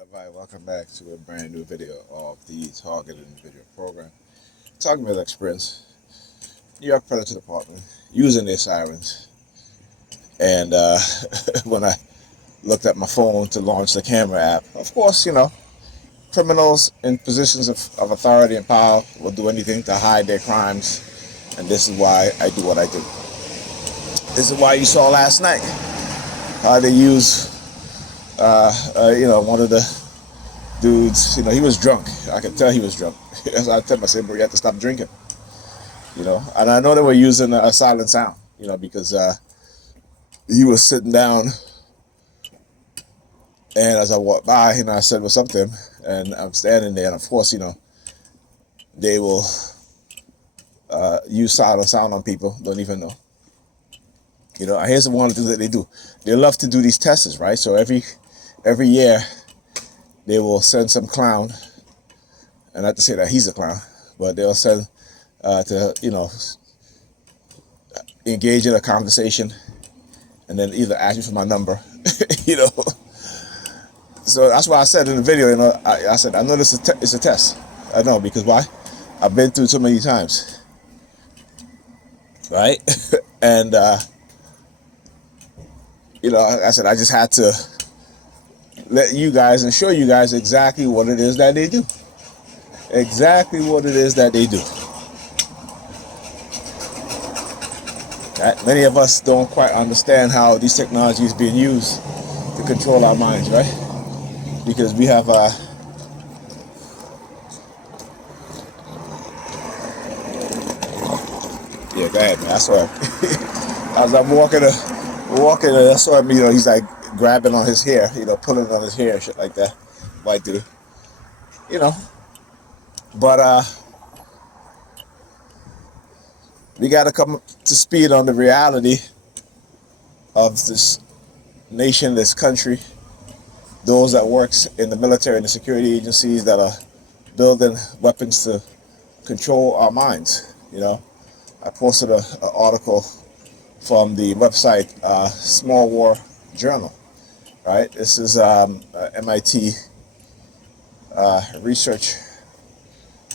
Everybody, welcome back to a brand new video of the Targeted Individual Program. Talking about experience, New York Predator Department using their sirens, and when I looked at my phone to launch the camera app, of course, criminals in positions of authority and power will do anything to hide their crimes, and this is why I do what I do. This is why you saw last night how they use, one of the dudes, he was drunk. I could tell he was drunk. As I tell myself, bro, you have to stop drinking. And I know they were using a silent sound, because he was sitting down, and as I walked by, I said what's up to him, and I'm standing there, and of course, they will use silent sound on people, don't even know. Here's one of the things that they do. They love to do these tests, right? So every year, they will send some clown, and not to say that he's a clown, but they'll send to engage in a conversation, and then either ask me for my number, So that's why I said in the video, I said I know this is a test. I know, because why? I've been through it so many times, right? And I said I just had to let you guys and show you guys exactly what it is that they do. Exactly what it is that they do. Right? Many of us don't quite understand how these technologies being used to control our minds, right? Because we have yeah, go ahead, man. I saw him. As I'm walking, I saw him, he's like grabbing on his hair, pulling on his hair, shit like that. White dude. But we got to come up to speed on the reality of this nation, this country, those that works in the military and the security agencies that are building weapons to control our minds. I posted an article from the website Small War Journal, right? This is MIT research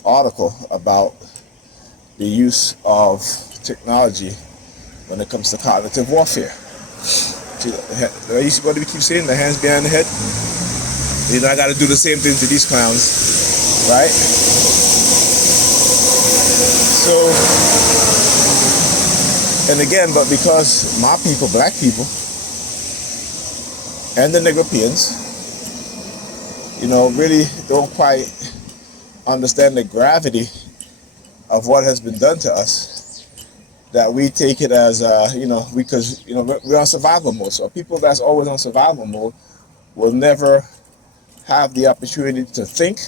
article about the use of technology when it comes to cognitive warfare. What do we keep saying? The hands behind the head. I got to do the same thing to these clowns, right? So, and again, but because my people, black people, and the Negropeans, really don't quite understand the gravity of what has been done to us, that we take it as because we're on survival mode. So people that's always on survival mode will never have the opportunity to think,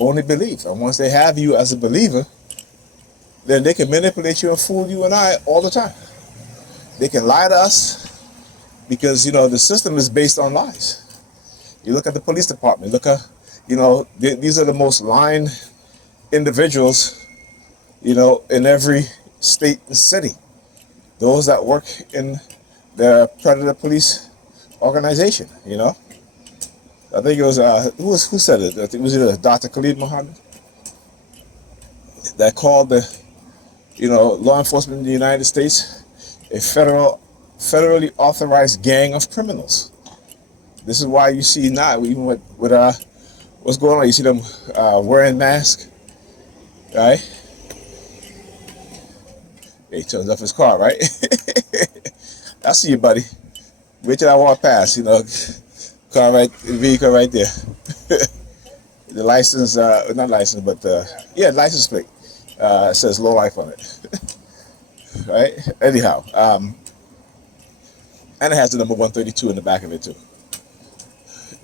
only believe. And once they have you as a believer, then they can manipulate you and fool you and I all the time. They can lie to us because the system is based on lies. You look at the police department. Look at these are the most lying individuals in every state and city. Those that work in the Predator Police organization, I think it was, who said it? I think it was either Dr. Khalid Muhammad that called the, law enforcement in the United States a federally authorized gang of criminals. This is why you see now, even with what's going on, you see them wearing masks, right? He turns off his car, right? I see you, buddy. Wait till I walk past, car vehicle right there. The license, not license, but license plate says low life on it, right? Anyhow, and it has the number 132 in the back of it too,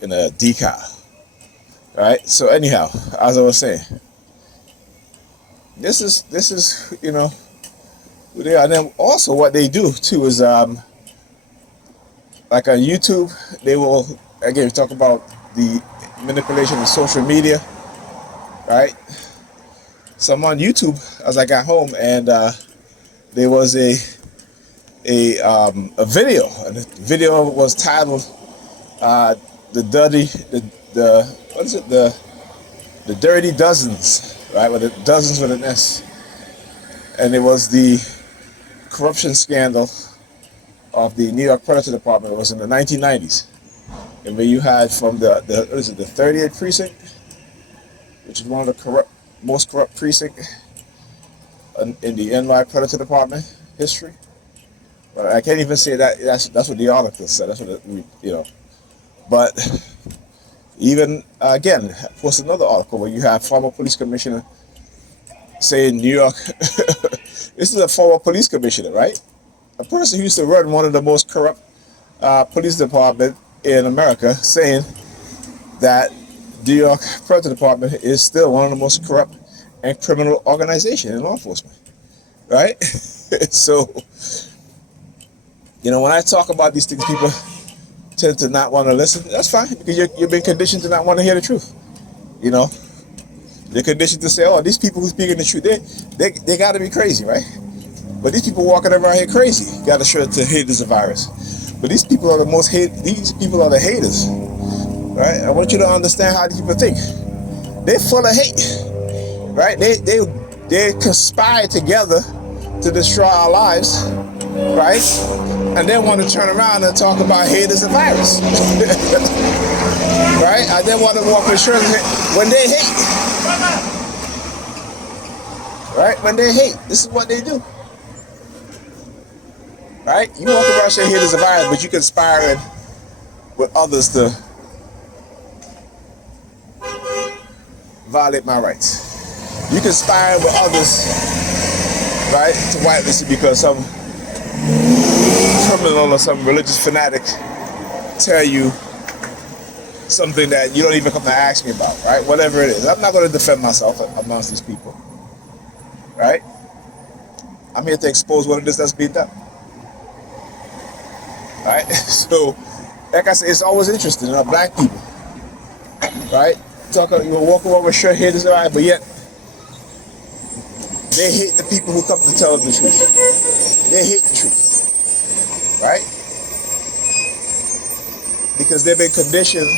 in a decal, right? So anyhow, as I was saying, this is who they are. And then also what they do too is like on YouTube, they will again talk about the manipulation of social media, right? So I'm on YouTube as I got home, and there was a video, and the video was titled the the what is it, the Dirty Dozens, right? With the dozens with an S, and it was the corruption scandal of the New York Predator Department. It was in the 1990s, and where you had from the what is it, the 38th precinct, which is one of the most corrupt precinct in the NY Predator Department history. But I can't even say that. That's what the article said. That's what But even again, post another article where you have former police commissioner saying New York. This is a former police commissioner, right? A person who used to run one of the most corrupt police department in America, saying that New York Predator Department is still one of the most corrupt and criminal organization in law enforcement, right? So, when I talk about these things, people tend to not want to listen. That's fine, because you've been conditioned to not want to hear the truth. They're conditioned to say, "Oh, these people who speaking the truth, they got to be crazy, right?" But these people walking around here crazy. Got to show to hate is a virus. But these people are the most hate. These people are the haters, right? I want you to understand how these people think. They're full of hate, right? They conspire together to destroy our lives, right? And then want to turn around and talk about hate is a virus, right? I then want to walk with shirts when they hate, right? When they hate, this is what they do, right? You walk around saying hate is a virus, but you conspiring with others to violate my rights. You conspire with others, right, to whitelist it because some criminal or some religious fanatic tell you something that you don't even come to ask me about, right? Whatever it is. I'm not going to defend myself amongst these people, right? I'm here to expose what it is that's being done, right? So, like I said, it's always interesting, black people, right? You walk around with shirt here, this, right, but yet they hate the people who come to tell them the truth. They hate the truth, right? Because they've been conditioned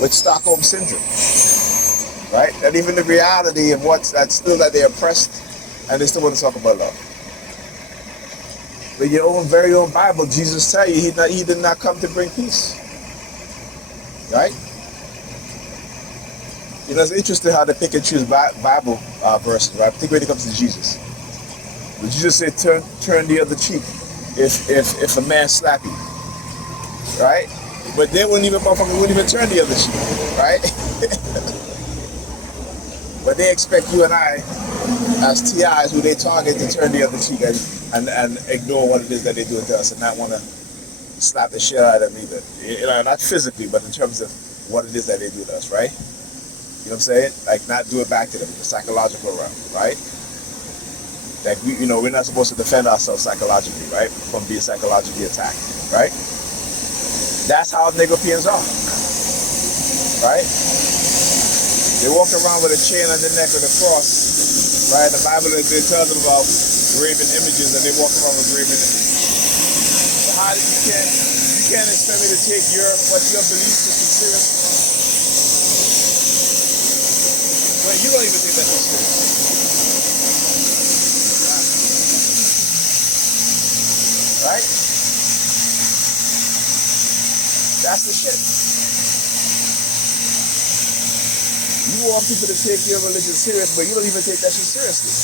with Stockholm syndrome, right? And even the reality of that's still that they're oppressed, and they still want to talk about love. But your very own Bible, Jesus tell you he did not come to bring peace, right? It's interesting how they pick and choose Bible verses, right? Particularly when it comes to Jesus. But Jesus said, "Turn the other cheek if a man slap you," right? But they wouldn't even turn the other cheek, right? But they expect you and I, as TIs, who they target, to turn the other cheek and ignore what it is that they do to us and not want to slap the shit out of them either. Not physically, but in terms of what it is that they do to us, right? You know what I'm saying? Like, not do it back to them, the psychological realm, right? Like, we're not supposed to defend ourselves psychologically, right? From being psychologically attacked, right? That's how Negropeans are, right? They walk around with a chain on their neck with a cross, right? The Bible they tells them about graven images, and they walk around with graven images. So how you can't expect me to take your belief system serious? Well, you don't even think that's so serious. Right? That's the shit. You want people to take your religion serious, but you don't even take that shit seriously.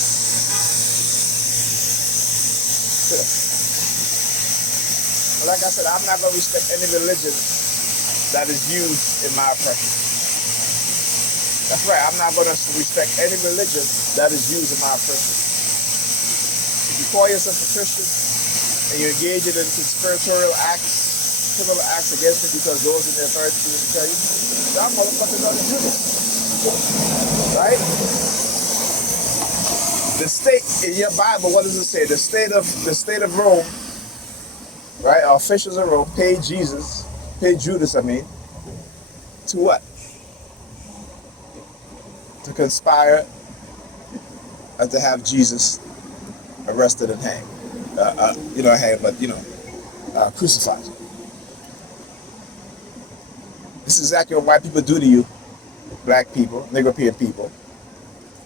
Like I said, I'm not going to respect any religion that is used in my oppression. That's right, I'm not going to respect any religion that is used in my oppression. If you call yourself a Christian and you engage in conspiratorial acts, criminal acts against me because those in the authority will tell you, that motherfuckers are the Judas. Right? The state in your Bible, what does it say? The state of Rome, right? Our officials of Rome paid Judas, to what? To conspire and to have Jesus arrested and hanged. Crucified. This is exactly what white people do to you, black people, Negropean people,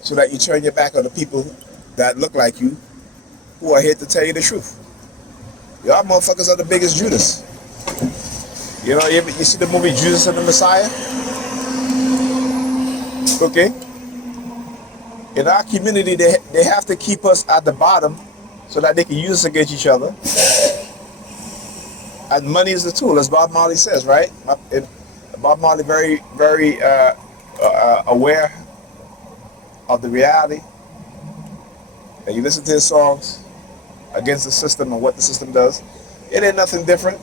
so that you turn your back on the people that look like you, who are here to tell you the truth. Y'all motherfuckers are the biggest Judas. You know, you see the movie Judas and the Messiah? Okay? In our community, they have to keep us at the bottom so that they can use us against each other. And money is the tool, as Bob Marley says, right? Bob Marley very aware of the reality. And you listen to his songs against the system and what the system does. It ain't nothing different.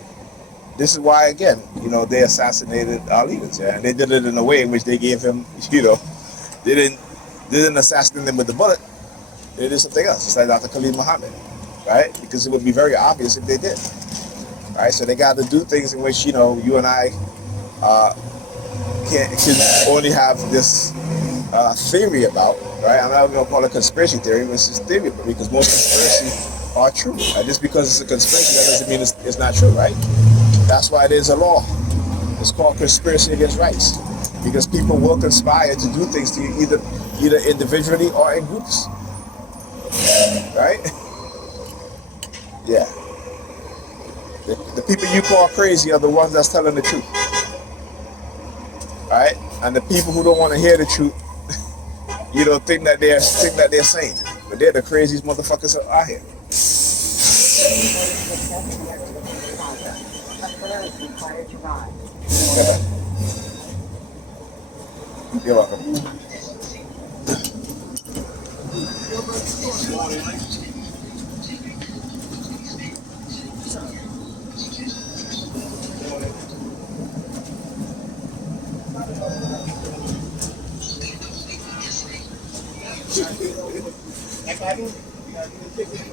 This is why, again, you know, they assassinated our leaders, yeah? And they did it in a way in which they gave him, you know, they didn't assassinate him with the bullet. They did something else, just like Dr. Khalid Muhammad, right? Because it would be very obvious if they did, right? So they got to do things in which, you know, you and I can only have this theory about, right? I'm not going to call it conspiracy theory, but it's just theory, because most conspiracies are true. And just because it's a conspiracy, that doesn't mean it's not true, right? That's why there's a law. It's called conspiracy against rights, because people will conspire to do things to you either individually or in groups, right? Yeah. The people you call crazy are the ones that's telling the truth, right? And the people who don't want to hear the truth, you know, think that they're sane, but they're the craziest motherfuckers out here. You're welcome.